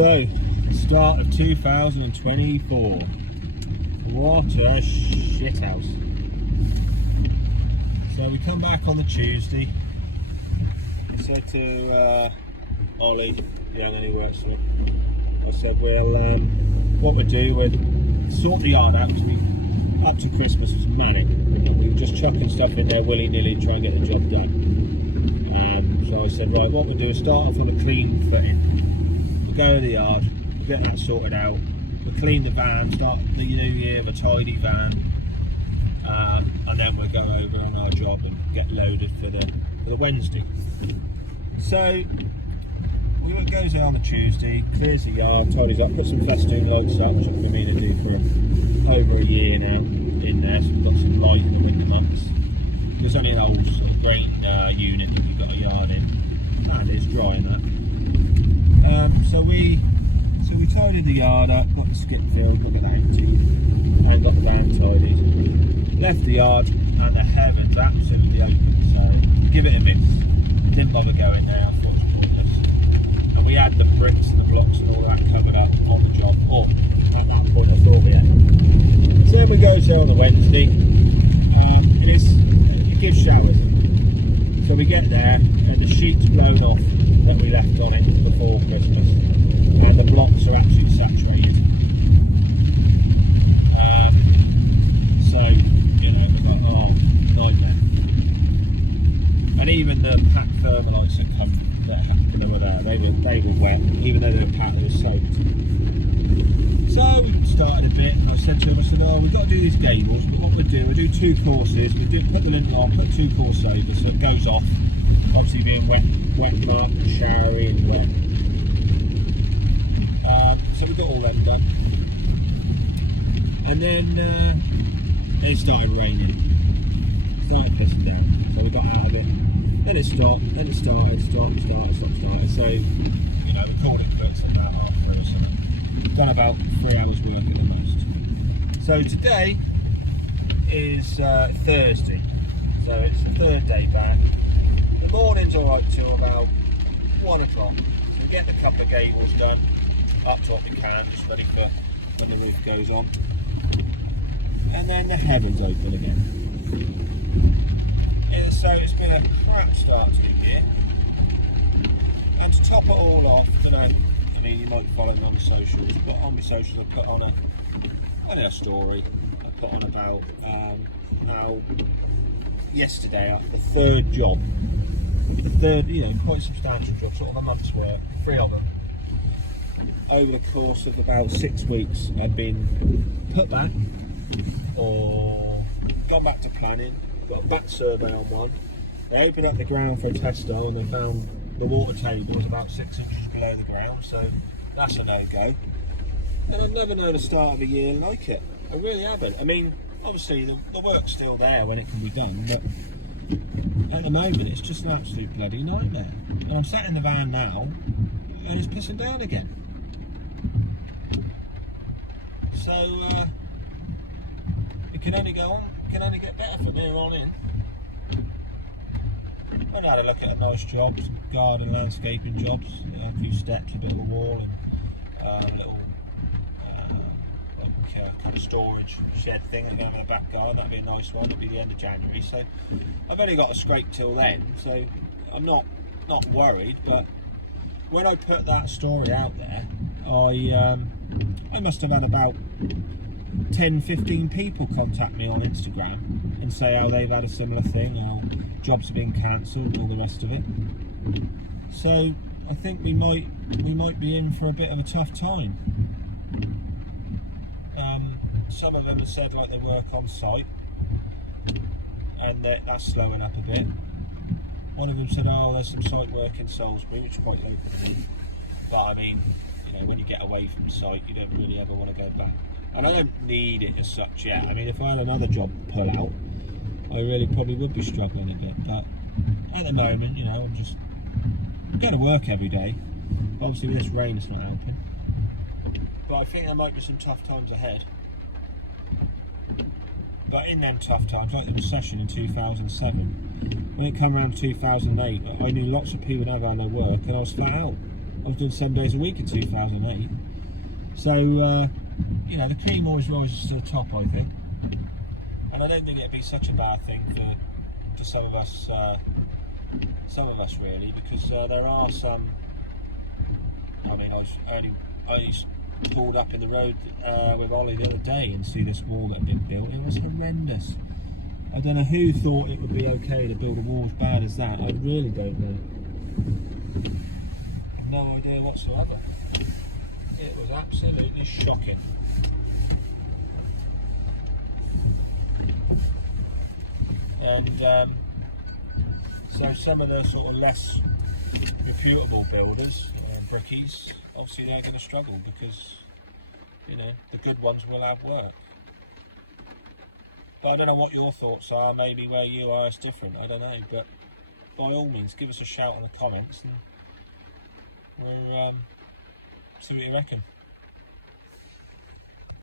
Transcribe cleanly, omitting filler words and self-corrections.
So, start of 2024. What a shithouse. So we come back on the Tuesday. I said to Ollie, the young one who works for me, I said, well, what we'll do, we'll sort the yard out, because up to Christmas was manic. And we were just chucking stuff in there willy-nilly and try and get the job done. So I said, right, what we'll do is start off on a clean footing. We'll go to the yard, we'll get that sorted out. We'll clean the van, start the new year with a tidy van. And then we'll go over on our job and get loaded for the Wednesday. So we goes out on the Tuesday, clears the yard, tidies up, put some festoon lights up, which I've been meaning to do for over a year now in there. So we've got some light in the winter months. There's only an old sort of grain unit that we've got a yard in, and it's dry in that. So we tidied the yard up, got the skip filled, got that empty, and got the van tidied. Left the yard, and the heavens absolutely open. So give it a miss. Didn't bother going there. I thought it was pointless. And we had the bricks and the blocks and all that covered up on the job. Or at that point, I thought, yeah. So then we go there on the Wednesday. It gives showers. So we get there, and the sheet's blown off that we left on it before Christmas, and the blocks are absolutely saturated. So, you know, we've got, nightmare. And even the packed thermalites that were there, they were wet, even though they were packed, they were soaked. So we started a bit, and I said to him, we've got to do these gables, but what we'll do 2 courses, put the lintel on, put 2 courses over, so it goes off, obviously being wet marked and showery and wet. So we got all them done. And then it started raining, started pissing down, so we got out of it. Then it stopped, started. So, you know, we called it quits at about 3:30 or something. Done about 3 hours work at the most. So today is Thursday, so it's the 3rd day back. The morning's alright till about 1 o'clock. So we get the couple of gables done, up to what we can, just ready for when the roof goes on. And then the heavens open again. And so it's been a crap start to the year. And to top it all off, you know, I mean, you might follow me on the socials, but on my socials I put on a story. I put on about how yesterday, the 3rd job, you know, quite substantial job, sort of a month's work, 3 of them. Over the course of about 6 weeks, I'd been put back or gone back to planning, got a back survey on one. They opened up the ground for a testo and they found the water table was about 6 inches below the ground, so that's a no-go. And I've never known a start of a year like it. I really haven't. I mean, obviously the work's still there when it can be done, but at the moment it's just an absolute bloody nightmare. And I'm sat in the van now and it's pissing down again. So it can only go on, can only get better from here on in. I had a look at a nice job, some garden landscaping jobs, a few steps, a bit of a wall, and a little kind of storage shed thing that going in the back garden. That'd be a nice one. It'd be the end of January, so I've only got a scrape till then, so I'm not worried. But when I put that story out there, I must have had about 10-15 people contact me on Instagram and say how they've had a similar thing, or jobs have been cancelled, and all the rest of it. So I think we might be in for a bit of a tough time. Some of them have said like they work on site, and that's slowing up a bit. One of them said, oh, there's some site work in Salisbury, which is quite local to me. But I mean, you know, when you get away from site, you don't really ever want to go back. And I don't need it as such yet. I mean, if I had another job to pull out, I really probably would be struggling a bit. But at the moment, you know, I'm just going to work every day. Obviously, with this rain, it's not helping. But I think there might be some tough times ahead. But in them tough times, like the recession in 2007, when it came around 2008, I knew lots of people never had their work, and I was flat out. I was doing 7 days a week in 2008. So, you know, the cream always rises to the top, I think. And I don't think it'd be such a bad thing for some of us really, because there are some. I mean, I only pulled up in the road with Ollie the other day and see this wall that had been built. It was horrendous. I don't know who thought it would be okay to build a wall as bad as that. I really don't know. No idea whatsoever. It was absolutely shocking. And so some of the sort of less reputable builders, brickies, obviously they're going to struggle because, you know, the good ones will have work. But I don't know what your thoughts are. Maybe where you are is different. I don't know. But by all means, give us a shout in the comments and we'll see what you reckon.